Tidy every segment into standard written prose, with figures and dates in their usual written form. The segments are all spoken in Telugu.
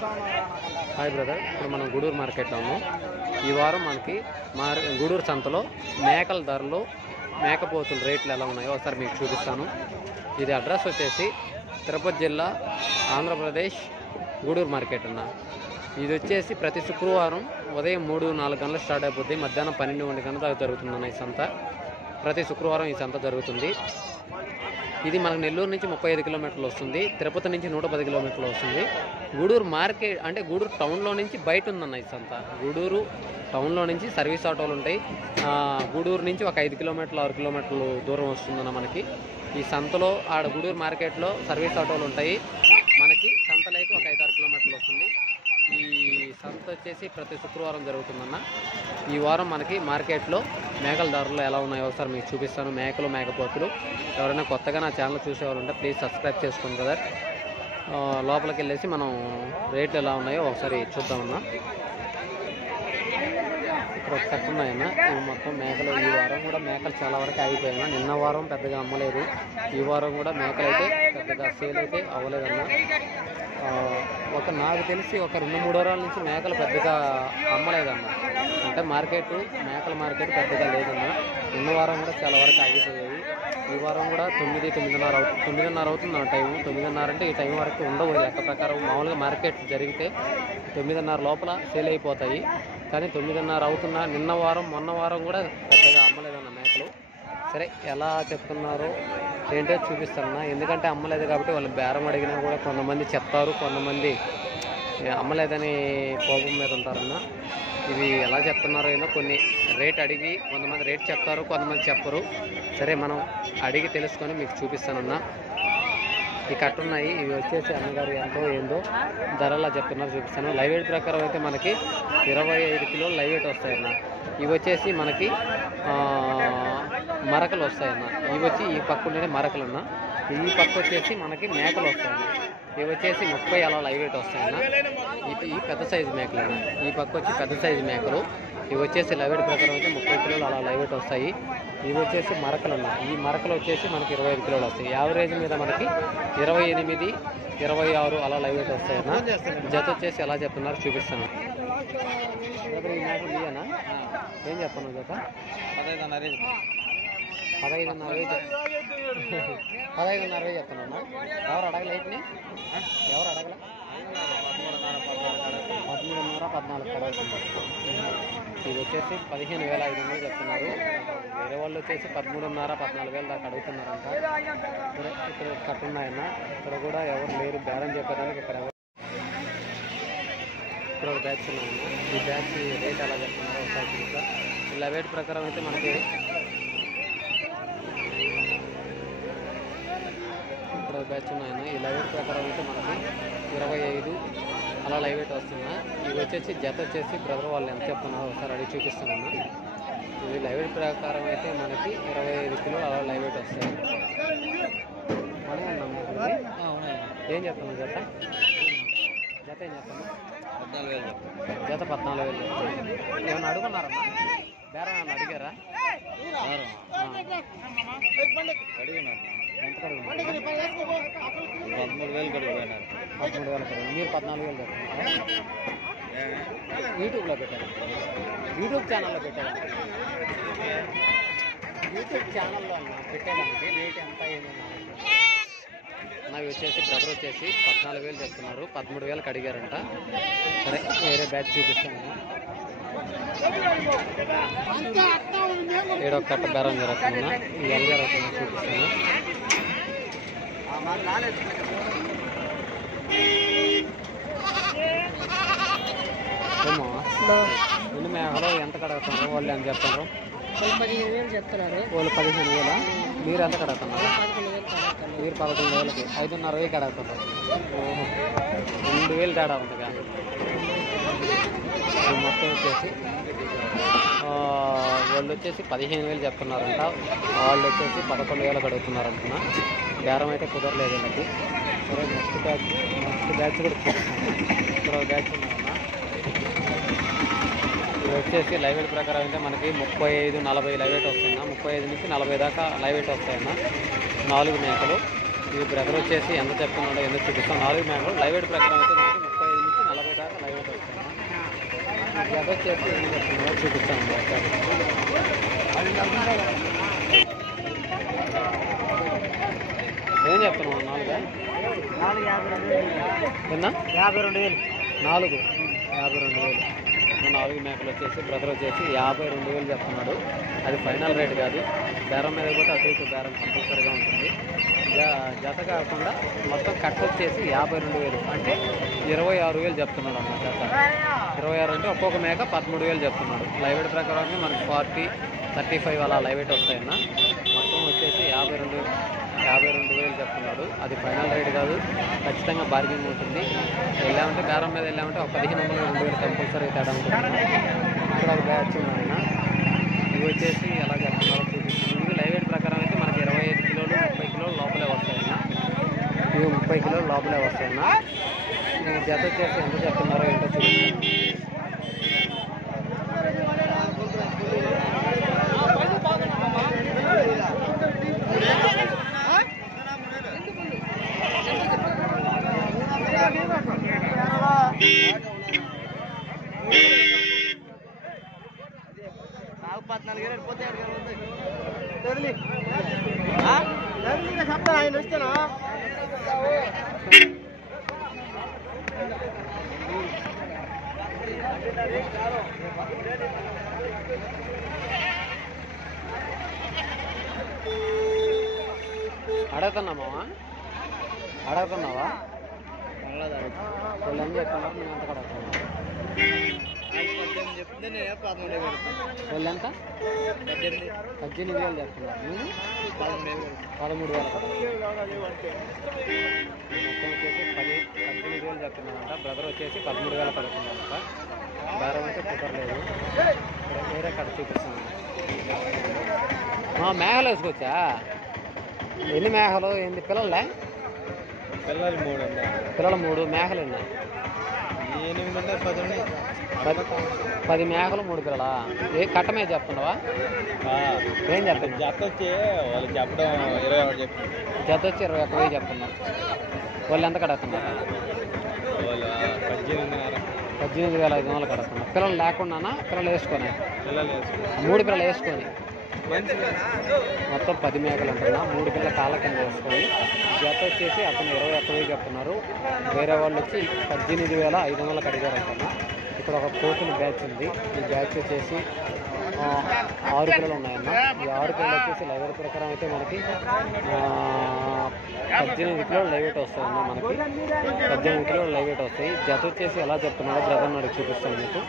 హాయ్ బ్రదర్, ఇప్పుడు మనం గూడూరు మార్కెట్లో ఉన్నాం. ఈ వారం మనకి గూడూరు సంతలో మేకల ధరలు, మేకపోతుల రేట్లు ఎలా ఉన్నాయో ఒకసారి మీకు చూపిస్తాను. ఇది అడ్రస్ వచ్చేసి తిరుపతి జిల్లా, ఆంధ్రప్రదేశ్, గూడూరు మార్కెట్ అన్న. ఇది వచ్చేసి ప్రతి శుక్రవారం ఉదయం 3-4 గంటలు స్టార్ట్ అయిపోద్ది, మధ్యాహ్నం 12-1 గంటల దాకా జరుగుతుందన్న ఈ సంత. ప్రతి శుక్రవారం ఈ సంత జరుగుతుంది. ఇది మనకు నెల్లూరు నుంచి 35 కిలోమీటర్లు వస్తుంది, తిరుపతి నుంచి 110 కిలోమీటర్లు వస్తుంది. గూడూరు మార్కెట్ అంటే గూడూరు టౌన్లో నుంచి బయట ఉందన్న ఈ సంత. గూడూరు టౌన్లో నుంచి సర్వీస్ ఆటోలు ఉంటాయి. గూడూరు నుంచి ఒక 5 కిలోమీటర్లు 6 కిలోమీటర్లు దూరం వస్తుందన్న మనకి. ఈ సంతలో ఆడ గూడూరు మార్కెట్లో సర్వీస్ ఆటోలు ఉంటాయి. మనకి సంతలోకి ఒక 5-6 కిలోమీటర్లు వస్తుంది. ఈ సంత వచ్చేసి ప్రతి శుక్రవారం జరుగుతుందన్న. ఈ వారం మనకి మార్కెట్లో మేకల ధరలు ఎలా ఉన్నాయో ఒకసారి మీకు చూపిస్తాను. మేకలు, మేకపోతులు. ఎవరైనా కొత్తగా నా ఛానల్ చూసేవాళ్ళు ఉంటే ప్లీజ్ సబ్స్క్రైబ్ చేసుకోండి బ్రదర్. లోపలికి వెళ్ళేసి మనం రేట్లు ఎలా ఉన్నాయో ఒకసారి చూద్దామన్నా. ఇక్కడ ఒక కట్ట ఉన్నాయన్న. ఇవి మొత్తం మేకలు. ఈ వారం కూడా మేకలు చాలా వరకు ఆగిపోయాయన్న. నిన్న వారం పెద్దగా అమ్మలేదు, ఈ వారం కూడా మేకలు అయితే పెద్దగా సేల్ అయితే అవ్వలేదన్న. నాకు తెలిసి ఒక 2-3 వారాల నుంచి మేకలు పెద్దగా అమ్మలేదన్న. అంటే మేకల మార్కెట్ పెద్దగా లేదన్న. నిన్న వారం కూడా చాలా వరకు ఆగిపోయాయి. ఈ వారం కూడా 9-9:30 అవుతుంది టైం. 9:30 అంటే ఈ టైం వరకు ఉండవు లెక్క ప్రకారం. మామూలుగా మార్కెట్ జరిగితే 9:30 లోపల సేల్ అయిపోతాయి. కానీ 9:30 అవుతున్నా నిన్న వారం మొన్న వారం కూడా పెద్దగా అమ్మలేదన్న మేకలు. సరే, ఎలా చెప్తున్నారో ఏంటో చూపిస్తారన్న. ఎందుకంటే అమ్మలేదు కాబట్టి వాళ్ళు బేరం అడిగినా కూడా కొంతమంది చెప్తారు, కొంతమంది అమ్మలేదని కోపం మీద ఉంటారన్న. ఇవి ఎలా చెప్తున్నారో ఏదో కొన్ని రేట్ అడిగి కొంతమంది రేట్ చెప్తారు, కొంతమంది చెప్పరు. సరే, మనం అడిగి తెలుసుకొని మీకు చూపిస్తానన్న. ఈ కట్టున్నాయి. ఇవి వచ్చేసి అన్నగారు ఎంతో ఏందో ధరలా చెప్తున్నారు, చూపిస్తాను. లైవ్ వెయిట్ ప్రకారం అయితే మనకి 25 కిలోలు లైవ్ వెయిట్ వస్తాయన్న. ఇవి వచ్చేసి మనకి మరకలు వస్తాయన్న. ఇవి వచ్చి ఈ పక్క ఉండే మరకలన్న. ఈ పక్క వచ్చేసి మనకి మేకలు వస్తాయన్న. ఇవి వచ్చేసి 30 అలా లైవ్ వెయిట్ వస్తాయన్న. ఈ పెద్ద సైజు మేకలు అన్న. ఈ పక్క వచ్చి పెద్ద సైజు మేకలు. ఇవి వచ్చేసి లైవ్ వెయిట్ ప్రకారం అయితే 30 కిలోలు అలా లైవ్ వెయిట్ వస్తాయి. ఇవి వచ్చేసి మరకలు అన్న. ఈ మరకలు వచ్చేసి మనకి 25 కిలోలు వస్తాయి. యావరేజ్ మీద మనకి 28, 26 అలా లైవ్ వెయిట్ వస్తాయన్న. జత వచ్చేసి ఎలా చెప్తున్నారు చూపిస్తాను. ఈ మేకలు ఇయ్యనా? ఏం చెప్తున్నావు జత? 15,500 చెప్తున్నా. ఎవరు అడగలే? ఎవరు అడగలే? 13,500, 14 అడుగుతున్నారు. ఇది వచ్చేసి 15,500 చెప్తున్నారు. వేరే వాళ్ళు వచ్చేసి 13,500, 14,000 దాకా అడుగుతున్నారంట. ఇక్కడ కట్టున్నాయన్న. ఇక్కడ కూడా ఎవరు లేరు బేరం చెప్పడానికి. ఇక్కడ ఒక బ్యాచ్ ఉన్నాయన్న. ఈ బ్యాచ్ రేట్ ఎలా చెప్తున్నారో ఒకసారి చూస్తా. ఇలా రేట్ ప్రకారం అయితే మనకి ఇక్కడ బ్యాచ్ ఉన్నాయన్న. ఈ లైవ్ వెయిట్ ప్రకారం అయితే మనకి 25 అలా లైవ్ వెయిట్ వస్తున్నా. ఇవి వచ్చేసి జత వచ్చేసి బ్రదర్ వాళ్ళు ఎంత చెప్తున్నారో ఒకసారి అడిగి చూపిస్తానన్నా. ఇవి లైవ్ వెయిట్ ప్రకారం అయితే మనకి 25 కిలోలు అలా లైవ్ వెయిట్ వస్తాయి. ఏం చెప్తున్నావు జత? జత ఏం చెప్తాను? 14,000. జత 14,000 చెప్తాను. ఏమన్నా అడుగున్నారమ్మా? బేరం ఏమన్నా అడిగారా? ఎంత కడుగున్నారు? 13,000 కడుగుతున్నారు. 13,000. మీరు 14,000 చెప్తున్నారా? యూట్యూబ్లో పెట్టారు, యూట్యూబ్ ఛానల్లో పెట్టారు. యూట్యూబ్ ఛానల్లో అన్న పెట్టేదానికి రేట్ ఎంత అయిందన్నా? నాకు వచ్చేసి బ్రదర్ వచ్చేసి 14,000 చెప్తున్నారు. 13,000 అడిగారంట. సరే, వేరే బ్యాచ్ చూపిస్తాను. ఏడో కట్ట బేరం జరుగుతుందా? ఈ ఎలా జరుగుతుందో చూపిస్తాను. ఏమో ఎన్ని మేకలు ఎంత కడుగుతున్నారు? వాళ్ళు ఎంత చెప్తున్నారు? 15,000 చెప్తున్నారు. వాళ్ళు 15,000. మీరు ఎంత కడుగుతున్నారు? మీరు 11,000కి 5,500 కడుగుతున్నారు. ఓహో, 2,000 తేడా ఉందిగా. మొత్తం వచ్చేసి వాళ్ళు వచ్చేసి 15,000 చెప్తున్నారంట. వాళ్ళు వచ్చేసి 11,000 అడుగుతున్నారు అనుకున్నా. బేరం అయితే కుదరలేదు వీళ్ళకి. సరే, నెక్స్ట్ బ్యాచ్ కూడా చూపిస్తాను. ఇక్కడ బ్యాచ్ ఉన్నారన్న. ఇది వచ్చేసి లైవ్ వెయిట్ ప్రకారం అయితే మనకి 35-40 లైవ్ వెయిట్ వస్తాయన్న. 35 నుంచి 40 దాకా లైవ్ వెయిట్ వస్తాయన్న. 4 మేకలు. ఈ బ్రదర్ వచ్చేసి ఎంత చెప్తున్నాడో ఎందుకు చూపిస్తాం. 4 మేకలు లైవ్ వెయిట్ ప్రకారం అయితే మనకి 35 నుంచి జత వచ్చేసి ఏం చెప్తున్నారో చూపిస్తాను ఒకసారి. ఏం చెప్తున్నావు? 4 నిన్న 52,000. 4 52,000. 4 మేకలు వచ్చేసి బ్రదర్ వచ్చేసి 52,000 చెప్తున్నాడు. అది ఫైనల్ రేట్ కాదు, బేరం మీద కూడా అటు ఇటు బేరం కంపల్సరీగా ఉంటుంది. జత కాకుండా మొత్తం కట్ వచ్చేసి 52,000 అంటే 26,000 చెప్తున్నాడు అన్నమాట. జత 26 అంటే ఒక్కొక్క మేక 13,000 చెప్తున్నాడు. లైవ్ వెయిట్ ప్రకారం మనకి 40, 35 అలా లైవ్ వెయిట్ వస్తాయన్న. మొత్తం వచ్చేసి 52,000 చెప్తున్నాడు. అది ఫైనల్ రేట్ కాదు, ఖచ్చితంగా బార్గెనింగ్ ఉంటుంది. వెళ్ళామంటే బేరం మీద వెళ్ళామంటే ఒక 15,000, 2,000 కంపల్సరీ తేడా ఉంటుంది. ఇక్కడ ఒక బ్యాచ్ ఉన్నాయన్న. ఇవి వచ్చేసి ఎలా చెప్తున్నారో చూపిస్తుంది. ఇది లైవ్ వెయిట్ ప్రకారం అయితే మనకి 25 కిలోలు 30 కిలోలు లోపలే వస్తాయన్న. ఇవి 30 కిలోలు లోపలే వస్తాయన్న. నేను జత వచ్చేసి ఎంత చెప్తున్నారో ఏంటో చూపిస్తాను. నాకు 14,000 పోతే చెప్తాను ఆయన వస్తాను. అడుగుతున్నావా? వాళ్ళు ఏం చెప్తున్నారు? నేను ఎంత కడుగుతున్నావు? చెప్తే నేను 13,000 పెడతాను. వాళ్ళు ఎంత? 18,000 చెప్తున్నారు. నేను 13,000 మొత్తం వచ్చేసి 18,000 చెప్తున్నారంట. బ్రదర్ వచ్చేసి 13,000 పడుతున్నారంట. బేరం అయితే కుదరలేదు. వేరే కడ చూపిస్తున్నాను. మేఘలు వేసుకొచ్చా? ఎన్ని మేఘలు? ఎన్ని పిల్లలే? పిల్లలు 3 ఉన్నాయి. పిల్లలు 3, మేఘలు ఎన్ని? 8 ఉన్నాయి, 10 ఉన్నాయి. 10 మేఘలు 3 పిల్లలా? ఏ కట్ట మీద చెప్తున్నావా? ఏం చెప్తున్నా? జత వచ్చి వాళ్ళు చెప్పడం 21 చెప్తున్నారు. జత వచ్చి 21,000 చెప్తున్నారు. వాళ్ళు ఎంత కడుగుతున్నారు? వాళ్ళు 18,500 కడుగుతున్నారు. పిల్లలు లేకుండానా? పిల్లలు వేసుకొని? పిల్లలు వేసుకున్నారు. 3 పిల్లలు వేసుకొని మొత్తం 10 మేకలు ఉంటున్నా. 3 పిల్లల కాళ్ళ కింద వేసుకొని జత వచ్చేసి అతను 21,000 చెప్తున్నారు. వేరే వాళ్ళు వచ్చి 18,500 అడిగారు అంటున్నా. ఇక్కడ ఒక కోతుల బ్యాచ్ ఉంది. ఈ బ్యాచ్ వచ్చేసి 6 పిల్లలు ఉన్నాయన్న. ఈ 6 పిల్లలు వచ్చేసి లైవ్ వెయిట్ ప్రకారం అయితే మనకి 18 కిలోలు లైవ్ వెయిట్ వస్తాయన్న. మనకి 18 కిలోలు లైవ్ వెయిట్ వస్తాయి. జత వచ్చేసి ఎలా చెప్తున్నారో బ్రదర్ నాడు చూపిస్తాను మీకు.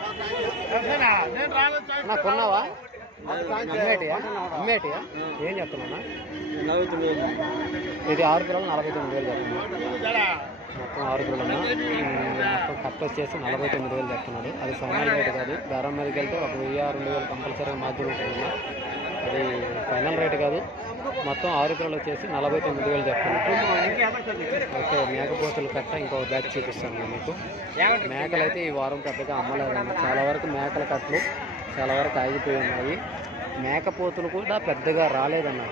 నాకు కొన్నావా? అమ్మేటియా? ఏం చెప్తున్నా? ఇది 6 కిలోలు 49,000 చెప్తున్నా. మొత్తం 6 కిలోలు మొత్తం కట్ వచ్చేసి 49,000 చెప్తున్నాడు. అది ఫైనల్ రేట్ కాదు, బేరం మీదకి వెళ్తే 1,000, 2,000 కంపల్సరీగా మార్జిన్ ఉంటుంది. అది ఫైనల్ రేట్ కాదు. మొత్తం 6 కిలోలు వచ్చేసి 49,000 చెప్తున్నాడు. ఓకే, మేకపోతులు కట్ట ఇంకో బ్యాచ్ చూపిస్తాను మీకు. మేకలు అయితే ఈ వారం పెద్దగా అమ్మలేదండి. చాలా వరకు మేకల కట్టలు చాలా వరకు ఆగిపోయి ఉన్నాయి. మేకపోతులు కూడా పెద్దగా రాలేదన్న.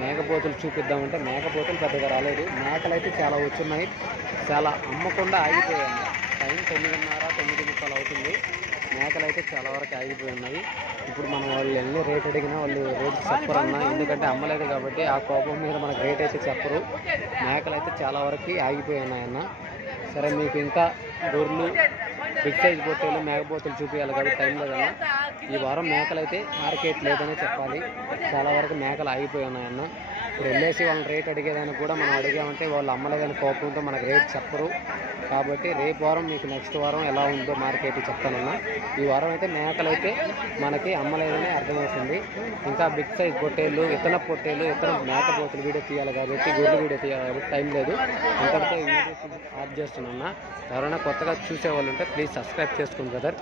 మేకపోతులు చూపిద్దామంటే మేకపోతులు పెద్దగా రాలేదు. మేకలు అయితే చాలా వచ్చున్నాయి, చాలా అమ్మకుండా ఆగిపోయాయి. టైం 9:30, 9:30 అవుతుంది. మేకలు అయితే చాలా వరకు ఆగిపోయి ఉన్నాయి. ఇప్పుడు మనం వాళ్ళు ఎన్ని రేట్ అడిగినా వాళ్ళు రేట్ చెప్పరు అన్న. ఎందుకంటే అమ్మలేదు కాబట్టి ఆ కోపం మీద మనకు రేట్ అయితే చెప్పరు. మేకలు అయితే చాలా వరకు ఆగిపోయి ఉన్నాయన్న. సరే, మీకు ఇంకా గొర్రెలు, బిగ్ సైజ్ పొట్టేలు, మేకపోతులు చూపించాలి కాబట్టి టైం లేదన్న. ఈ వారం మేకలు అయితే మార్కెట్ లేదనే చెప్పాలి. చాలా వరకు మేకలు ఆగిపోయి ఉన్నాయన్న. ఇప్పుడు వెళ్ళేసి వాళ్ళని రేట్ అడిగేదానికి కూడా మనం అడిగామంటే వాళ్ళు అమ్మలేదని కోపంతో మనకు రేట్ చెప్పరు. కాబట్టి రేపు వారం మీకు నెక్స్ట్ వారం ఎలా ఉందో మార్కెట్ చెప్తానన్నా. ఈ వారం అయితే మేకలు అయితే మనకి అమ్మలేదని అర్థమవుతుంది. ఇంకా బిగ్ సైజ్ పొట్టేళ్ళు, ఇతర పొట్టేళ్ళు, ఇతర మేకపోతులు వీడియో తీయాలి కాబట్టి, గొర్రెలు వీడియో తీయాలి కాబట్టి టైం లేదు. ఇంతటితో ఈ వీడియో ఆఫ్ చేస్తున్నా. ఎవరైనా కొత్తగా చూసేవాళ్ళు ఉంటే ప్లీజ్ సబ్స్క్రైబ్ చేసుకోండి బ్రదర్.